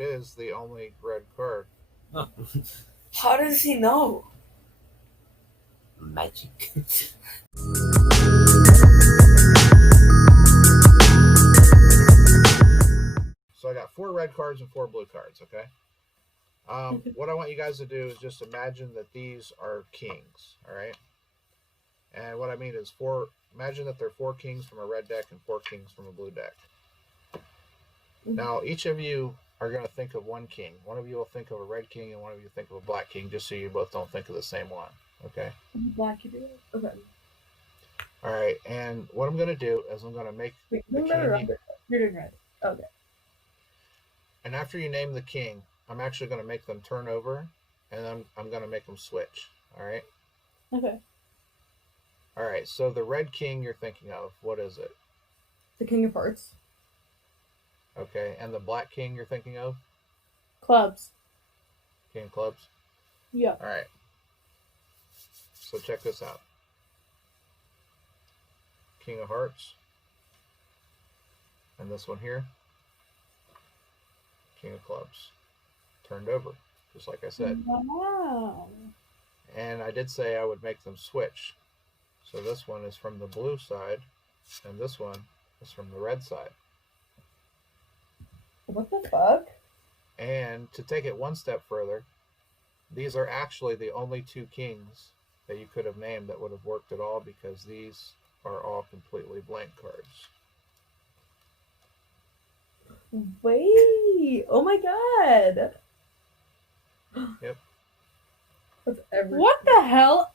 it is the only red card. How does he know? Magic. So I got 4 red cards and 4 blue cards, okay? What I want you guys to do is just imagine that these are kings, all right? And what I mean is imagine that there are 4 kings from a red deck and 4 kings from a blue deck. Now, each of you are going to think of one king. One of you will think of a red king and one of you think of a black king, just so you both don't think of the same one, okay? Black you do. Okay. All right, and what I'm going to do is I'm going to make Wait, the you're king. doing red. Okay. And after you name the king, I'm actually going to make them turn over, and I'm going to make them switch, all right? Okay. All right, so the red king you're thinking of, what is it? The King of Hearts. Okay, and the black king you're thinking of? Clubs. King of clubs? Yeah. All right. So check this out. King of hearts. And this one here. King of clubs. Turned over, just like I said. Wow. And I did say I would make them switch. So this one is from the blue side, and this one is from the red side. What the fuck? And to take it one step further, these are actually the only 2 kings that you could have named that would have worked at all, because these are all completely blank cards. Wait. Oh my god. Yep. That's everything. What the hell?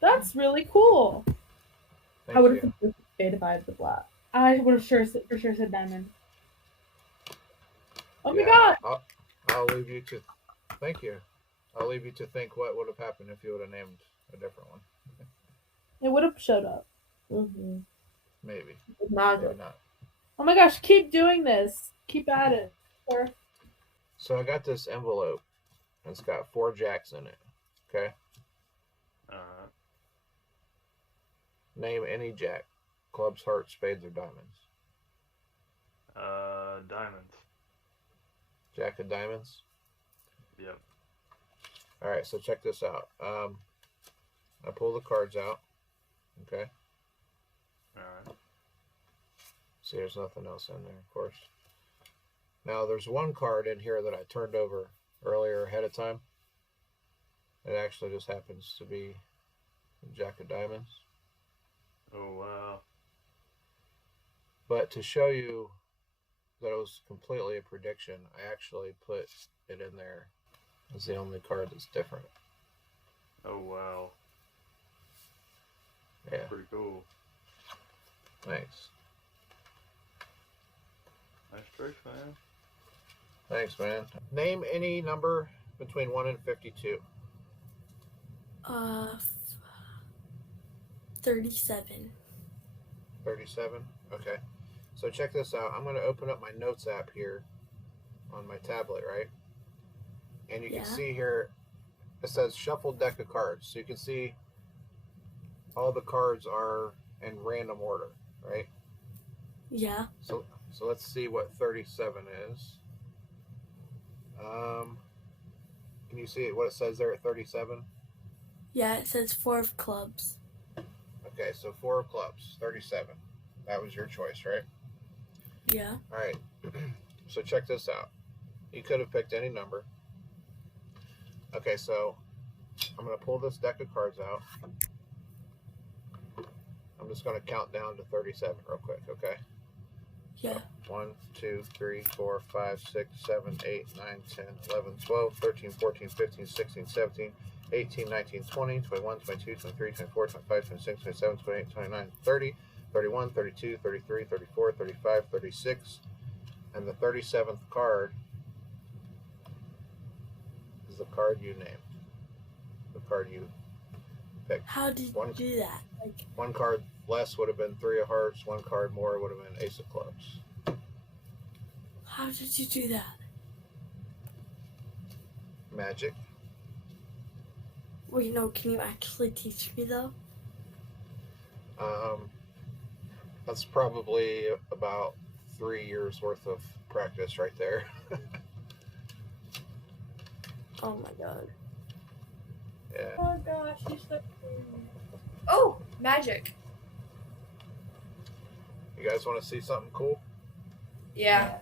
That's really cool. Thank I would you. have said spade if I had the black. I would have for sure said diamond. Oh my god! I'll leave you to. Thank you. I'll leave you to think what would have happened if you would have named a different one. It would have showed up. Mm-hmm. Maybe. Maybe not. Oh my gosh! Keep doing this. Keep at it. Or... So I got this envelope. And it's got 4 jacks in it. Okay. Name any jack. Clubs, hearts, spades, or diamonds. Diamonds. Jack of diamonds? Yep. Alright, so check this out. I pull the cards out. Okay. Alright. See, there's nothing else in there, of course. Now, there's one card in here that I turned over earlier ahead of time. It actually just happens to be the Jack of diamonds. Oh, wow. But to show you that it was completely a prediction, I actually put it in there as the only card that's different. Oh, wow. Yeah. Pretty cool. Thanks. Nice tricks, man. Thanks, man. Name any number between 1 and 52. 37. 37? Okay. So check this out. I'm going to open up my notes app here on my tablet, right? And you can see here, it says shuffled deck of cards. So you can see all the cards are in random order, right? Yeah. So let's see what 37 is. Can you see what it says there at 37? Yeah, it says 4 of clubs. Okay, so 4 of clubs, 37. That was your choice, right? Yeah. All right. So check this out. You could have picked any number. Okay, so I'm going to pull this deck of cards out. I'm just going to count down to 37 real quick, okay? Yeah. So 1, 2, 3, 4, 5, 6, 7, 8, 9, 10, 11, 12, 13, 14, 15, 16, 17, 18, 19, 20, 21, 22, 23, 24, 25, 26, 27, 28, 29, 30, 31, 32, 33, 34, 35, 36, and the 37th card is the card you name. The card you picked. How did you do that? One card less would have been 3 of hearts, one card more would have been ace of clubs. How did you do that? Magic. Wait, no, can you actually teach me though? That's probably about 3 years worth of practice right there. Oh my god. Yeah. Oh gosh, you stuck. Oh, magic. You guys want to see something cool? Yeah.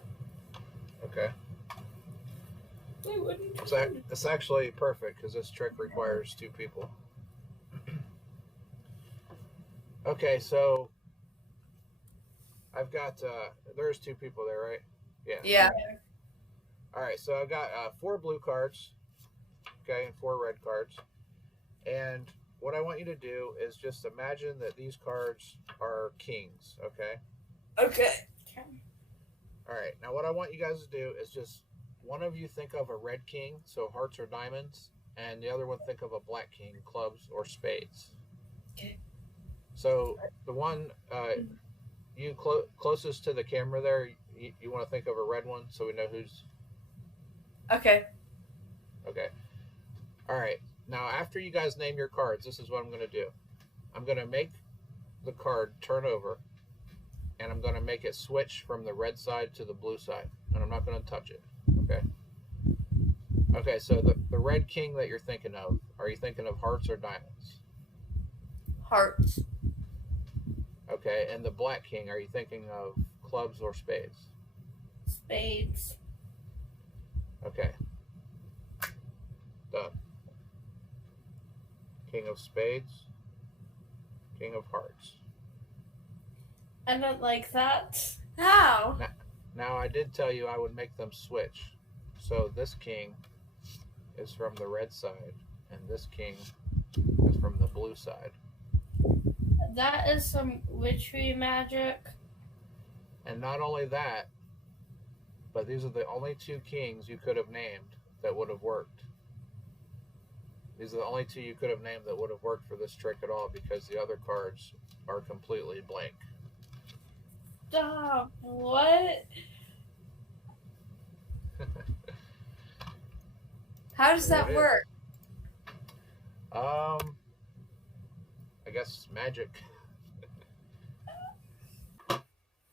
Okay. Wait, what did you It's actually perfect because this trick requires 2 people. Okay, so I've got, there's 2 people there, right? Yeah. Yeah. All right, so I've got 4 blue cards, okay, and 4 red cards. And what I want you to do is just imagine that these cards are kings, okay? Okay. All right, now what I want you guys to do is just one of you think of a red king, so hearts or diamonds, and the other one think of a black king, clubs or spades. Okay. So the one you closest to the camera there, you want to think of a red one so we know who's Okay. okay. All right. Now, after you guys name your cards, this is what I'm going to do. I'm going to make the card turn over, and I'm going to make it switch from the red side to the blue side, and I'm not going to touch it. Okay. Okay. So the red king that you're thinking of, are you thinking of hearts or diamonds? Hearts. Okay. And the black king, are you thinking of clubs or spades? Spades. Okay. Done. King of spades. King of hearts. I don't like that. How? Now, I did tell you I would make them switch. So this king is from the red side, and this king is from the blue side. That is some witchery magic. And not only that, but these are the only 2 kings you could have named that would have worked. These are the only 2 you could have named that would have worked for this trick at all because the other cards are completely blank. Stop. What? How does that There it is. work? I guess magic.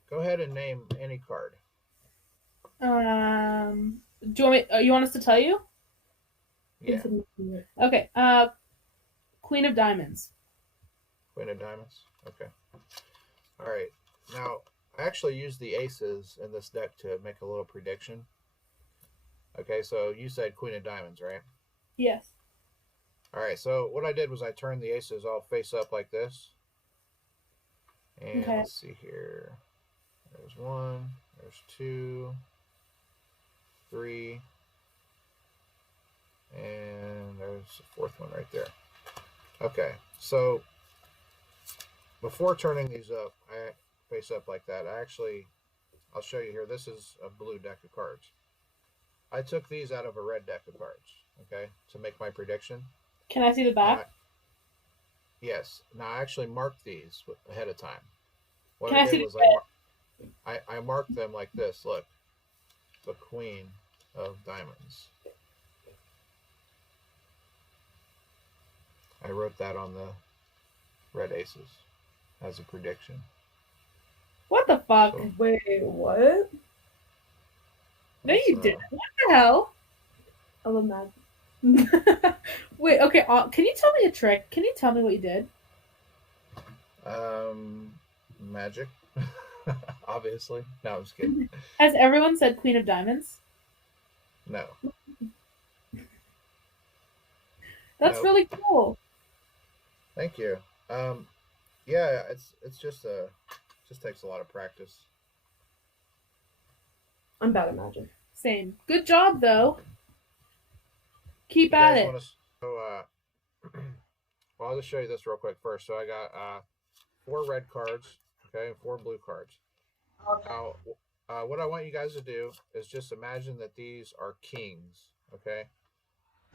Go ahead and name any card. Do you want me? You want us to tell you? Yeah, Okay. Queen of Diamonds. Queen of Diamonds. Okay. All right. Now, I actually used the aces in this deck to make a little prediction. Okay, so you said Queen of Diamonds, right? Yes. All right, so what I did was I turned the aces all face up like this. And Okay. let's see here. There's 1, there's 2, 3, and there's a 4th one right there. Okay, so before turning these up, I face up like that. I'll show you here. This is a blue deck of cards. I took these out of a red deck of cards, okay, to make my prediction. Can I see the back? Yes. Now, I actually marked these ahead of time. What Can I I did see was I marked them like this. Look, the Queen of Diamonds. I wrote that on the red aces as a prediction. What the fuck? So- Wait, what? No, you So, didn't. What the hell? I love magic. Wait, okay. Can you tell me a trick? Can you tell me what you did? Magic. Obviously. No, I'm just kidding. Has everyone said Queen of Diamonds? No. That's Nope. really cool. Thank you. Yeah, it's just takes a lot of practice. I'm bad at magic. Same. Good job, though. Keep You at guys it. wanna well, I'll just show you this real quick first. So I got 4 red cards, okay, and 4 blue cards. Now, what I want you guys to do is just imagine that these are kings, okay?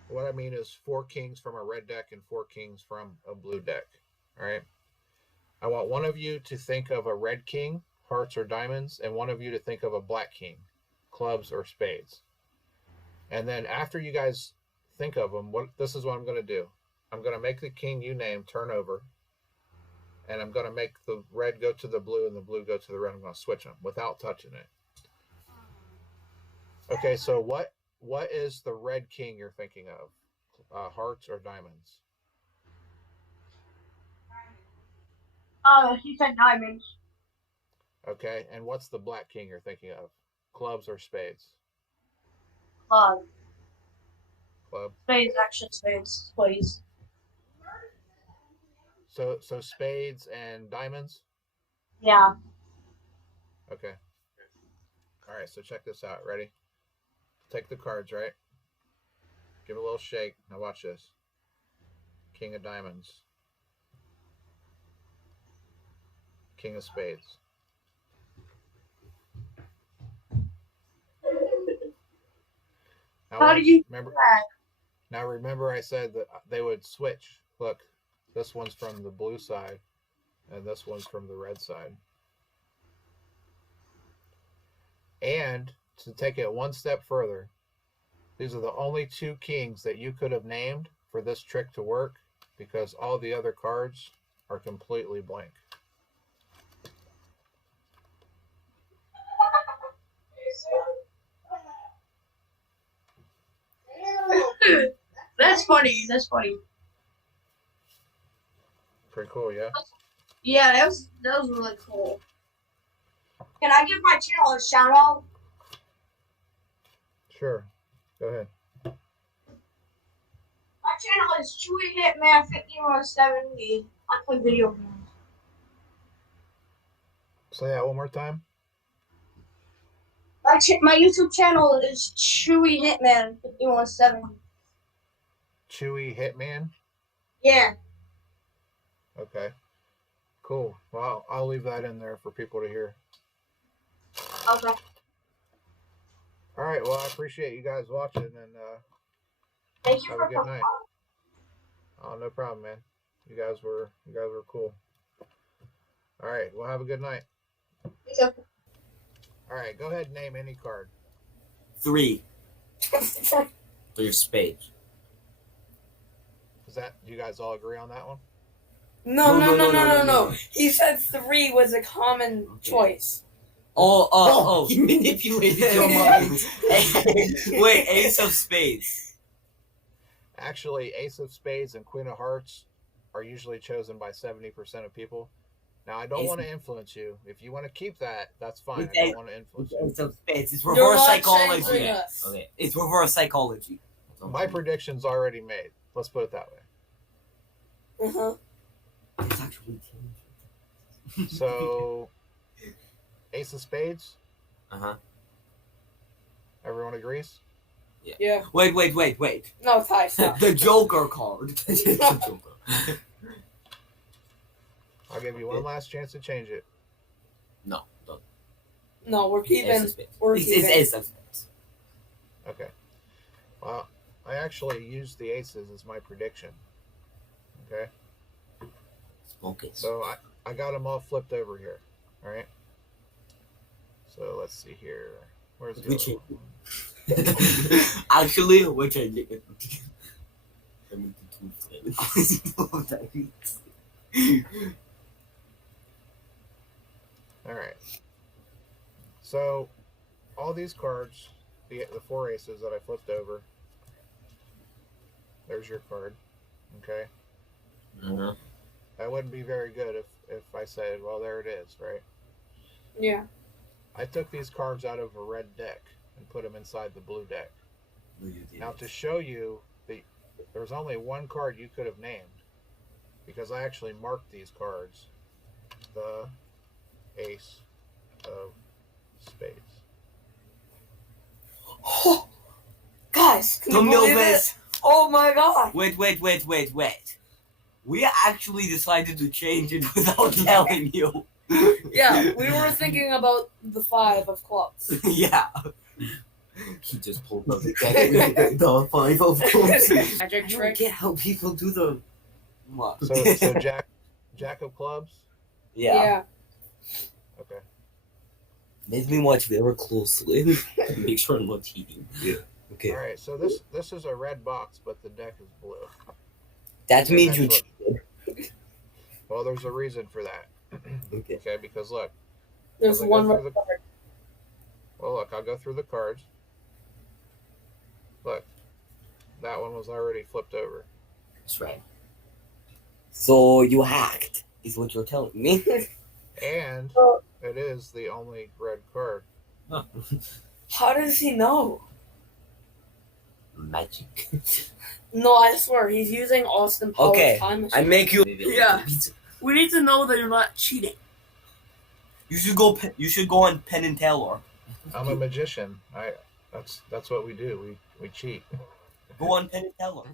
What I mean is 4 kings from a red deck and 4 kings from a blue deck, all right? I want one of you to think of a red king, hearts or diamonds, and one of you to think of a black king, clubs or spades. And then after you guys think of them, this is what I'm going to do. I'm going to make the king you name turn over, and I'm going to make the red go to the blue and the blue go to the red. I'm going to switch them without touching it. Okay, so what is the red king you're thinking of? Hearts or diamonds? He said diamonds. Okay, and what's the black king you're thinking of? Clubs or spades? Club. Club. Spades, actually, spades. Please. So spades and diamonds? Yeah. Okay. All right, so check this out. Ready? Take the cards, right? Give it a little shake. Now watch this. King of diamonds. King of spades. Now How do you remember? do that? Now remember, I said that they would switch. Look, this one's from the blue side, and this one's from the red side. And to take it one step further, these are the only two kings that you could have named for this trick to work, because all the other cards are completely blank. That's funny. That's funny. Pretty cool, yeah? Yeah, that was really cool. Can I give my channel a shout out? Sure. Go ahead. My channel is Chewy Hitman 5170. I play video games. Say that one more time. My YouTube channel is Chewy Hitman 5170. Chewy Hitman? Yeah. Okay. Cool. Well, I'll leave that in there for people to hear. Okay. All right. Well, I appreciate you guys watching, and Thank you have for a good night. Oh, no problem, man. You guys were cool. All right. Well, have a good night. coming. All right. Go ahead and name any card. 3. 3 of spades. Do you guys all agree on that one? No. He said 3 was a common choice. Oh, he manipulated your mind. Wait, ace of spades. Actually, Ace of Spades and Queen of Hearts are usually chosen by 70% of people. Now, I don't Ace- want to influence you. If you want to keep that, that's fine. With I don't want to influence you. Ace of spades. It's You're reverse not psychology. changing us. Okay, it's reverse psychology. My prediction's already made. Let's put it that way. Uh-huh. It's actually So, Ace of Spades, everyone agrees? Yeah. Wait. No, Ty, stop. The Joker card. The Joker. I'll give you one last chance to change it. No, don't. No, we're Ace keeping. of spades. We're It's keeping. ace of spades. Okay. Well, I actually used the aces as my prediction. Okay. Okay. So I got them all flipped over here. All right. So let's see here. Where's the Which other one? actually, we're changing it. All right. So all these cards, the 4 aces that I flipped over. There's your card. Okay. That wouldn't be very good if I said, well, there it is, right? Yeah. I took these cards out of a red deck and put them inside the blue deck. Now, to show you, there was only one card you could have named, because I actually marked these cards. The Ace of Spades. Guys, can you Don't know believe this. it? Oh my god. Wait. We actually decided to change it without telling you. Yeah, we were thinking about the 5 of clubs. Yeah. He just pulled up the deck. The 5 of clubs. Magic I don't trick. get how people do the. What? So Jack of Clubs? Yeah. Okay. Let me watch very closely. Make sure I'm not cheating. Yeah. Okay. All right, so this is a red box, but the deck is blue. That means you That's cheated. Well, there's a reason for that. Okay. Okay, because look. There's As I go one through red the- card. Well, look, I'll go through the cards. Look, that one was already flipped over. That's right. So you hacked, is what you're telling me. And Oh. it is the only red card. How does he know? Magic. No, I swear he's using Austin Powers Okay, time I machine. make you. Yeah. We need to know that you're not cheating. You should go. You should go on Penn and Teller. I'm a magician. That's what we do. We cheat. Go on Penn and Teller.